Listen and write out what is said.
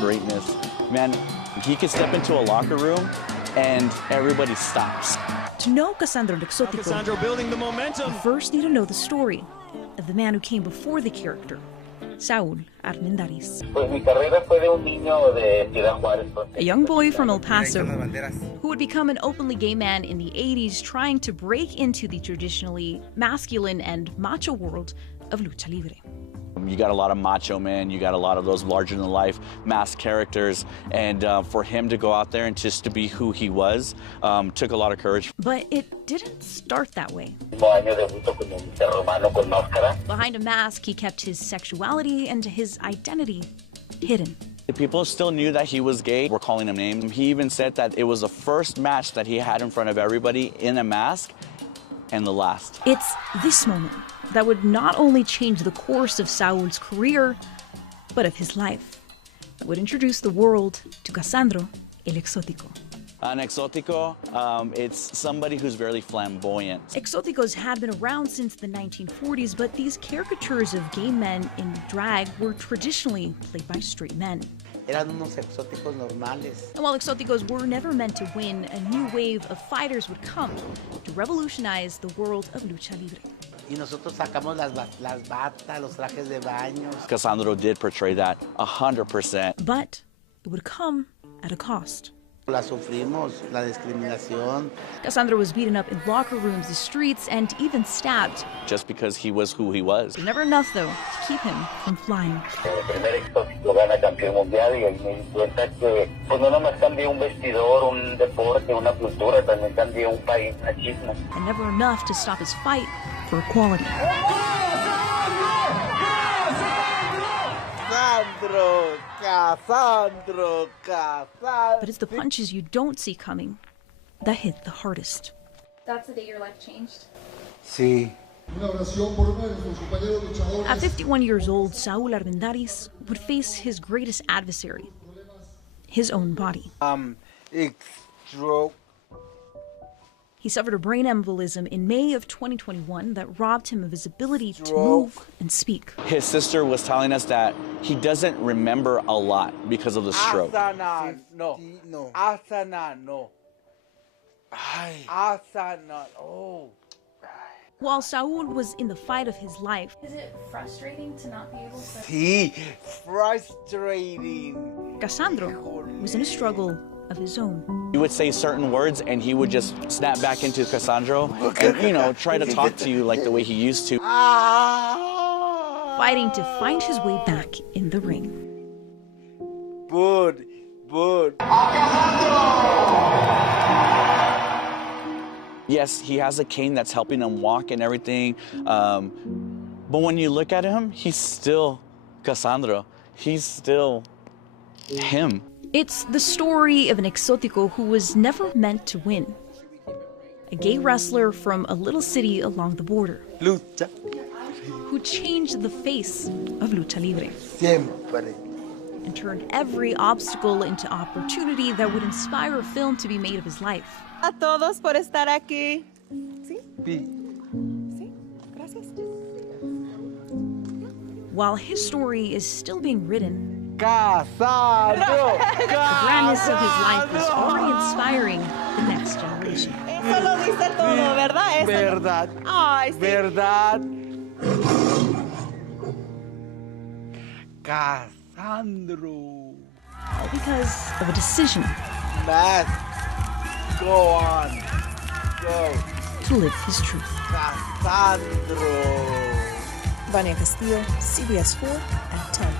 greatness. Man, he could step into a locker room and everybody stops. To know Cassandro El Exotico, Cassandro building the momentum. You first need to know the story of the man who came before the character, Saúl Armendáriz. A young boy from El Paso who would become an openly gay man in the 80s, trying to break into the traditionally masculine and macho world of lucha libre. You got a lot of macho men, you got a lot of those larger-than-life masked characters, and for him to go out there and just to be who he was took a lot of courage. But it didn't start that way. Behind a mask, he kept his sexuality and his identity hidden. People still knew that he was gay. We're calling him names. He even said that it was the first match that he had in front of everybody in a mask, and the last. It's this moment that would not only change the course of Saúl's career, but of his life. That would introduce the world to Cassandro El Exotico. An exotico, it's somebody who's very flamboyant. Exoticos had been around since the 1940s, but these caricatures of gay men in drag were traditionally played by straight men. Eran unos exóticos normales. And while exoticos were never meant to win, a new wave of fighters would come to revolutionize the world of lucha libre. Y nosotros sacamos las batas, los trajes de baño. Cassandro did portray that 100%. But it would come at a cost. La sufrimos, la discriminación. Cassandro was beaten up in locker rooms, the streets, and even stabbed. Just because he was who he was. It was never enough, though, to keep him from flying. El primer exótico gana campeón mundial y me di cuenta que pues no nomás cambia un vestidor, un deporte, una cultura, también cambia un país, una chisma. And never enough to stop his fight for equality. Cassandro. But it's the punches you don't see coming that hit the hardest. That's the day your life changed? Sí. At 51 years old, Saúl Armendáriz would face his greatest adversary, his own body. Stroke. He suffered a brain embolism in May of 2021 that robbed him of his ability to move and speak. His sister was telling us that he doesn't remember a lot because of the stroke. Asana, no. Asana, no. Asana, oh. While Saúl was in the fight of his life, Is it frustrating to not be able to... Sí, frustrating. Cassandro was in a struggle of his own. You would say certain words and he would just snap back into Cassandro and, you know, try to talk to you like the way he used to. Fighting to find his way back in the ring. Good. Yes, he has a cane that's helping him walk and everything. But when you look at him, he's still Cassandro. He's still him. It's the story of an exotico who was never meant to win. A gay wrestler from a little city along the border. Lucha. Who changed the face of lucha libre. Siempre. And turned every obstacle into opportunity that would inspire a film to be made of his life. A todos por estar aquí. ¿Sí? Sí. Sí, gracias. While his story is still being written, Cassandro. the grandness of his life is already inspiring the next generation. Eso lo dice todo, ¿verdad? Eso Verdad. Ay, sí. Verdad. Cassandro. All because of a decision Matt. Go on. Go. to live his truth. Cassandro. Vania Castillo, CBS 4 at 10.